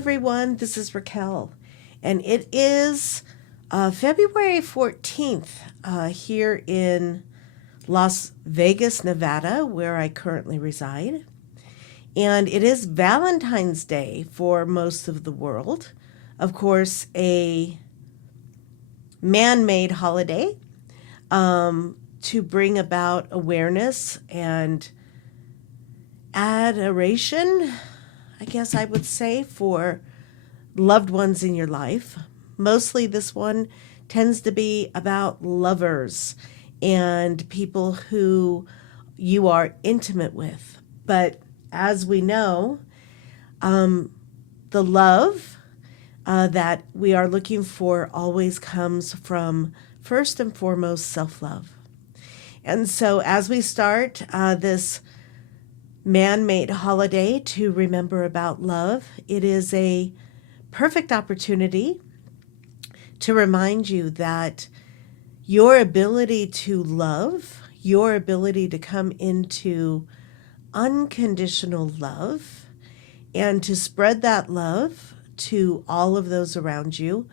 everyone. This is Raquel, and it is February 14th here in Las Vegas, Nevada, where I currently reside. And it is Valentine's Day for most of the world. Of course, a man-made holiday to bring about awareness and adoration, I guess I would say, for loved ones in your life. Mostly this one tends to be about lovers and people who you are intimate with. But as we know, the love that we are looking for always comes from, first and foremost, self-love. And so as we start this man-made holiday to remember about love, it is a perfect opportunity to remind you that your ability to love, your ability to come into unconditional love and to spread that love to all of those around you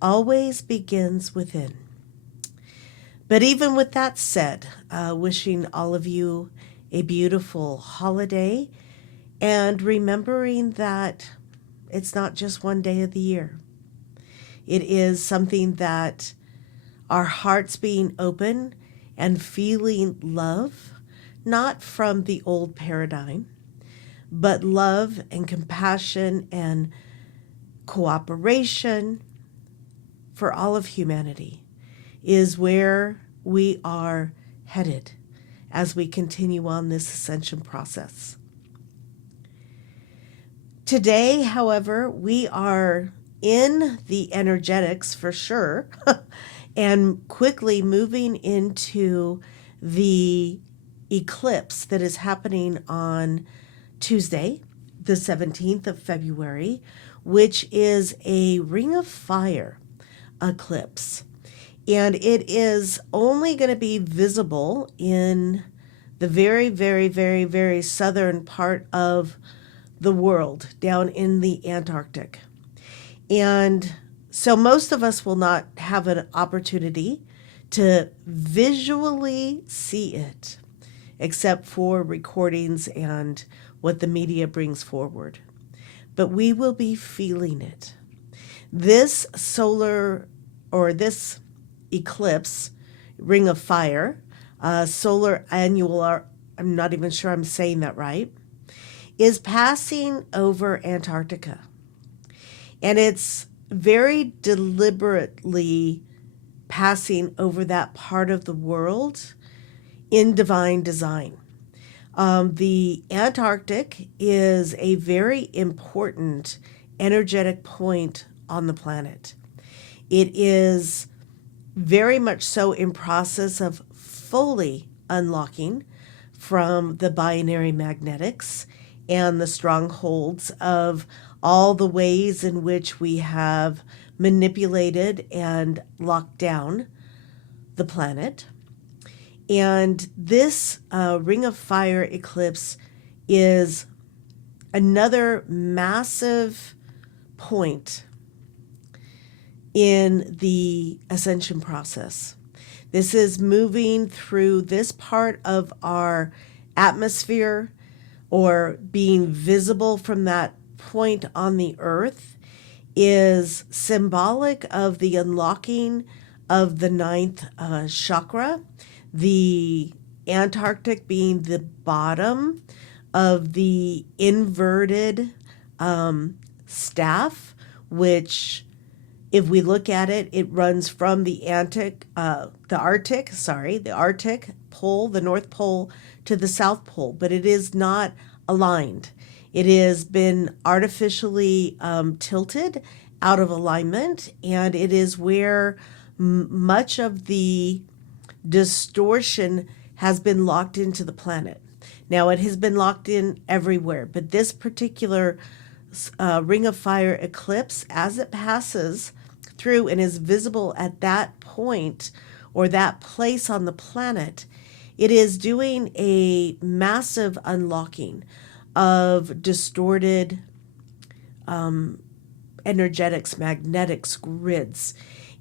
always begins within. But even with that said, wishing all of you a beautiful holiday and remembering that it's not just one day of the year. It is something that our hearts being open and feeling love, not from the old paradigm, but love and compassion and cooperation for all of humanity is where we are headed as we continue on this ascension process. Today, however, we are in the energetics for sure and quickly moving into the eclipse that is happening on Tuesday, the 17th of February, which is a Ring of Fire eclipse. And it is only going to be visible in the very, very, very, very southern part of the world, down in the Antarctic. And so most of us will not have an opportunity to visually see it, except for recordings and what the media brings forward. But we will be feeling it. This this eclipse, Ring of Fire, solar annular, I'm not even sure I'm saying that right, is passing over Antarctica. And it's very deliberately passing over that part of the world in divine design. The Antarctic is a very important energetic point on the planet. It is very much so in process of fully unlocking from the binary magnetics and the strongholds of all the ways in which we have manipulated and locked down the planet. And this Ring of Fire eclipse is another massive point in the ascension process. This is moving through this part of our atmosphere, or being visible from that point on the earth, is symbolic of the unlocking of the ninth chakra, the Antarctic being the bottom of the inverted staff, which, if we look at it, it runs from the Arctic pole, the North Pole, to the South Pole, but it is not aligned. It has been artificially tilted out of alignment, and it is where much of the distortion has been locked into the planet. Now, it has been locked in everywhere, but this particular Ring of Fire eclipse, as it passes through and is visible at that point or that place on the planet, it is doing a massive unlocking of distorted energetics, magnetics, grids.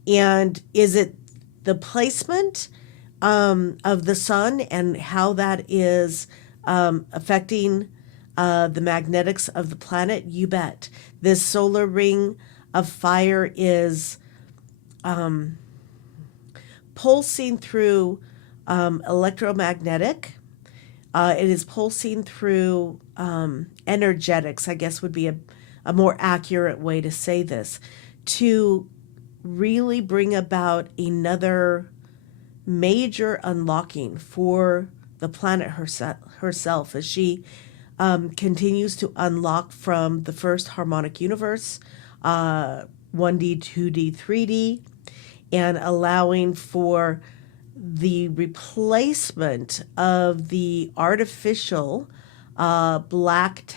And is it the placement of the sun and how that is affecting the magnetics of the planet? You bet. This solar ring of fire is pulsing through electromagnetic. It is pulsing through energetics, I guess would be a more accurate way to say this, to really bring about another major unlocking for the planet herself as she continues to unlock from the first harmonic universe, 1D, 2D, 3D, and allowing for the replacement of the artificial black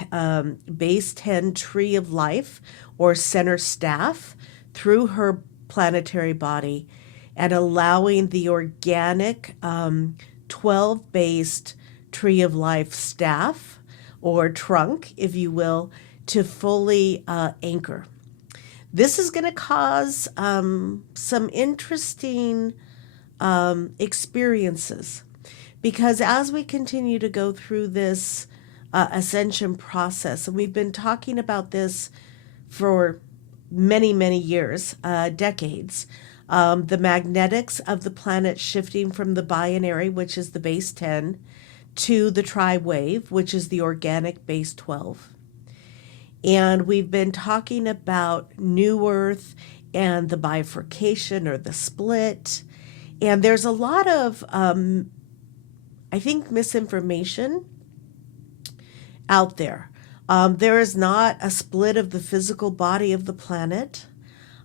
base 10 tree of life or center staff through her planetary body, and allowing the organic 12 based tree of life staff or trunk, if you will, to fully anchor. This is going to cause some interesting experiences, because as we continue to go through this ascension process, and we've been talking about this for many, many years, decades, the magnetics of the planet shifting from the binary, which is the base 10, to the tri-wave, which is the organic base 12. And we've been talking about New Earth and the bifurcation or the split. And there's a lot of, I think, misinformation out there. There is not a split of the physical body of the planet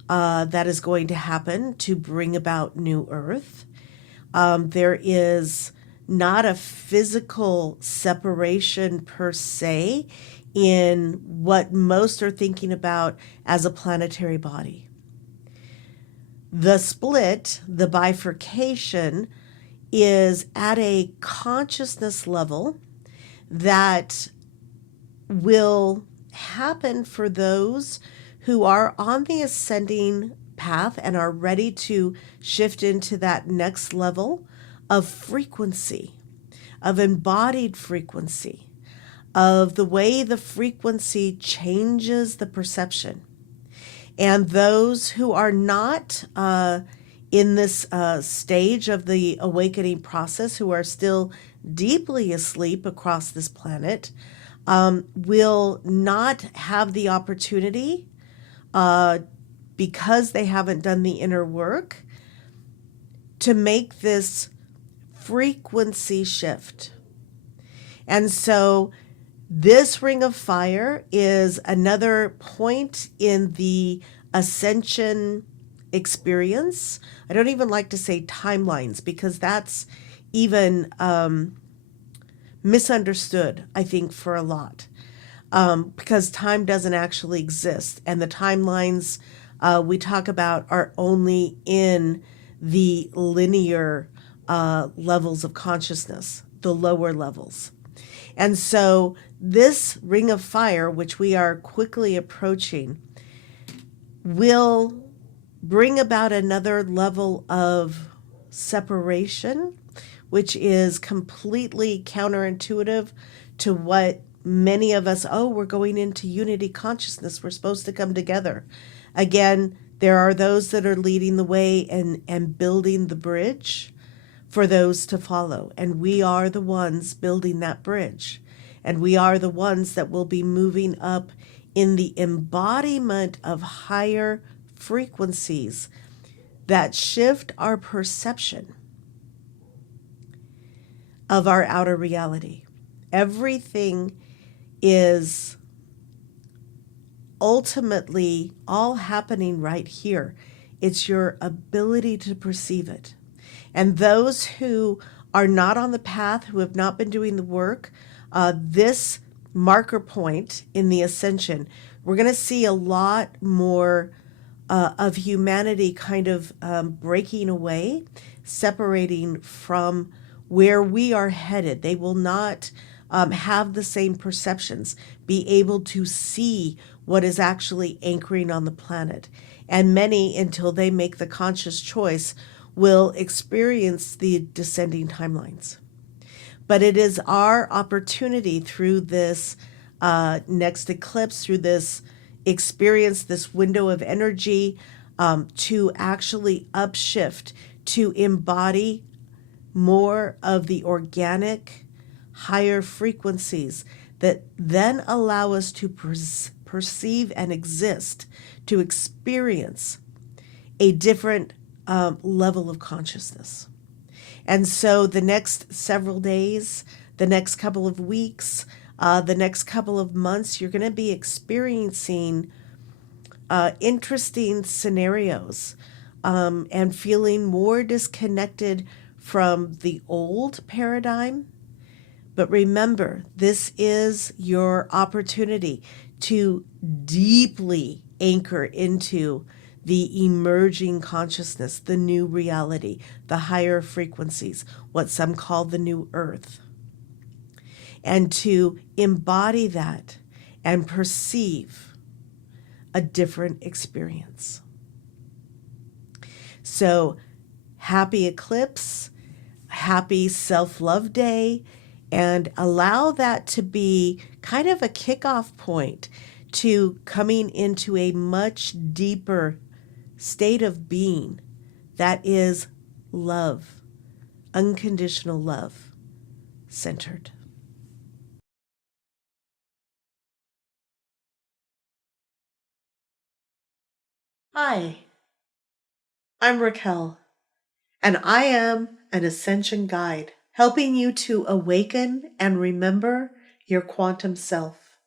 that is going to happen to bring about New Earth. There is not a physical separation per se in what most are thinking about as a planetary body. The split, the bifurcation, is at a consciousness level that will happen for those who are on the ascending path and are ready to shift into that next level of frequency, of embodied frequency, of the way the frequency changes the perception. And those who are not in this stage of the awakening process, who are still deeply asleep across this planet, will not have the opportunity, because they haven't done the inner work, to make this frequency shift. And so this ring of fire is another point in the ascension experience. I don't even like to say timelines, because that's even misunderstood, I think, for a lot, because time doesn't actually exist. And the timelines we talk about are only in the linear levels of consciousness, the lower levels. And so this ring of fire, which we are quickly approaching, will bring about another level of separation, which is completely counterintuitive to what many of us, we're going into unity consciousness, we're supposed to come together. Again, there are those that are leading the way and building the bridge for those to follow. And we are the ones building that bridge. And we are the ones that will be moving up in the embodiment of higher frequencies that shift our perception of our outer reality. Everything is ultimately all happening right here. It's your ability to perceive it. And those who are not on the path, who have not been doing the work, this marker point in the ascension, we're going to see a lot more of humanity kind of breaking away, separating from where we are headed. They will not have the same perceptions, be able to see what is actually anchoring on the planet. And many, until they make the conscious choice, will experience the descending timelines. But it is our opportunity through this next eclipse, through this experience, this window of energy, to actually upshift, to embody more of the organic, higher frequencies that then allow us to perceive and exist, to experience a different level of consciousness. And so the next several days, the next couple of weeks, the next couple of months, you're going to be experiencing interesting scenarios and feeling more disconnected from the old paradigm. But remember, this is your opportunity to deeply anchor into the emerging consciousness, the new reality, the higher frequencies, what some call the new earth, and to embody that and perceive a different experience. So, happy eclipse, happy self-love day, and allow that to be kind of a kickoff point to coming into a much deeper state of being that is love, unconditional love, centered. Hi, I'm Raquel, and I am an ascension guide, helping you to awaken and remember your quantum self.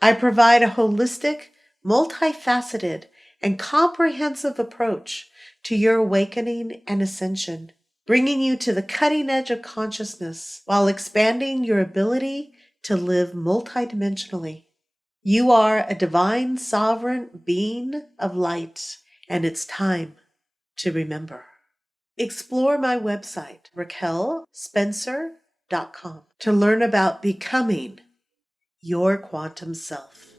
I provide a holistic, multifaceted, and comprehensive approach to your awakening and ascension, bringing you to the cutting edge of consciousness while expanding your ability to live multidimensionally. You are a divine, sovereign being of light, and it's time to remember. Explore my website, RaquelSpencer.com, to learn about becoming your quantum self.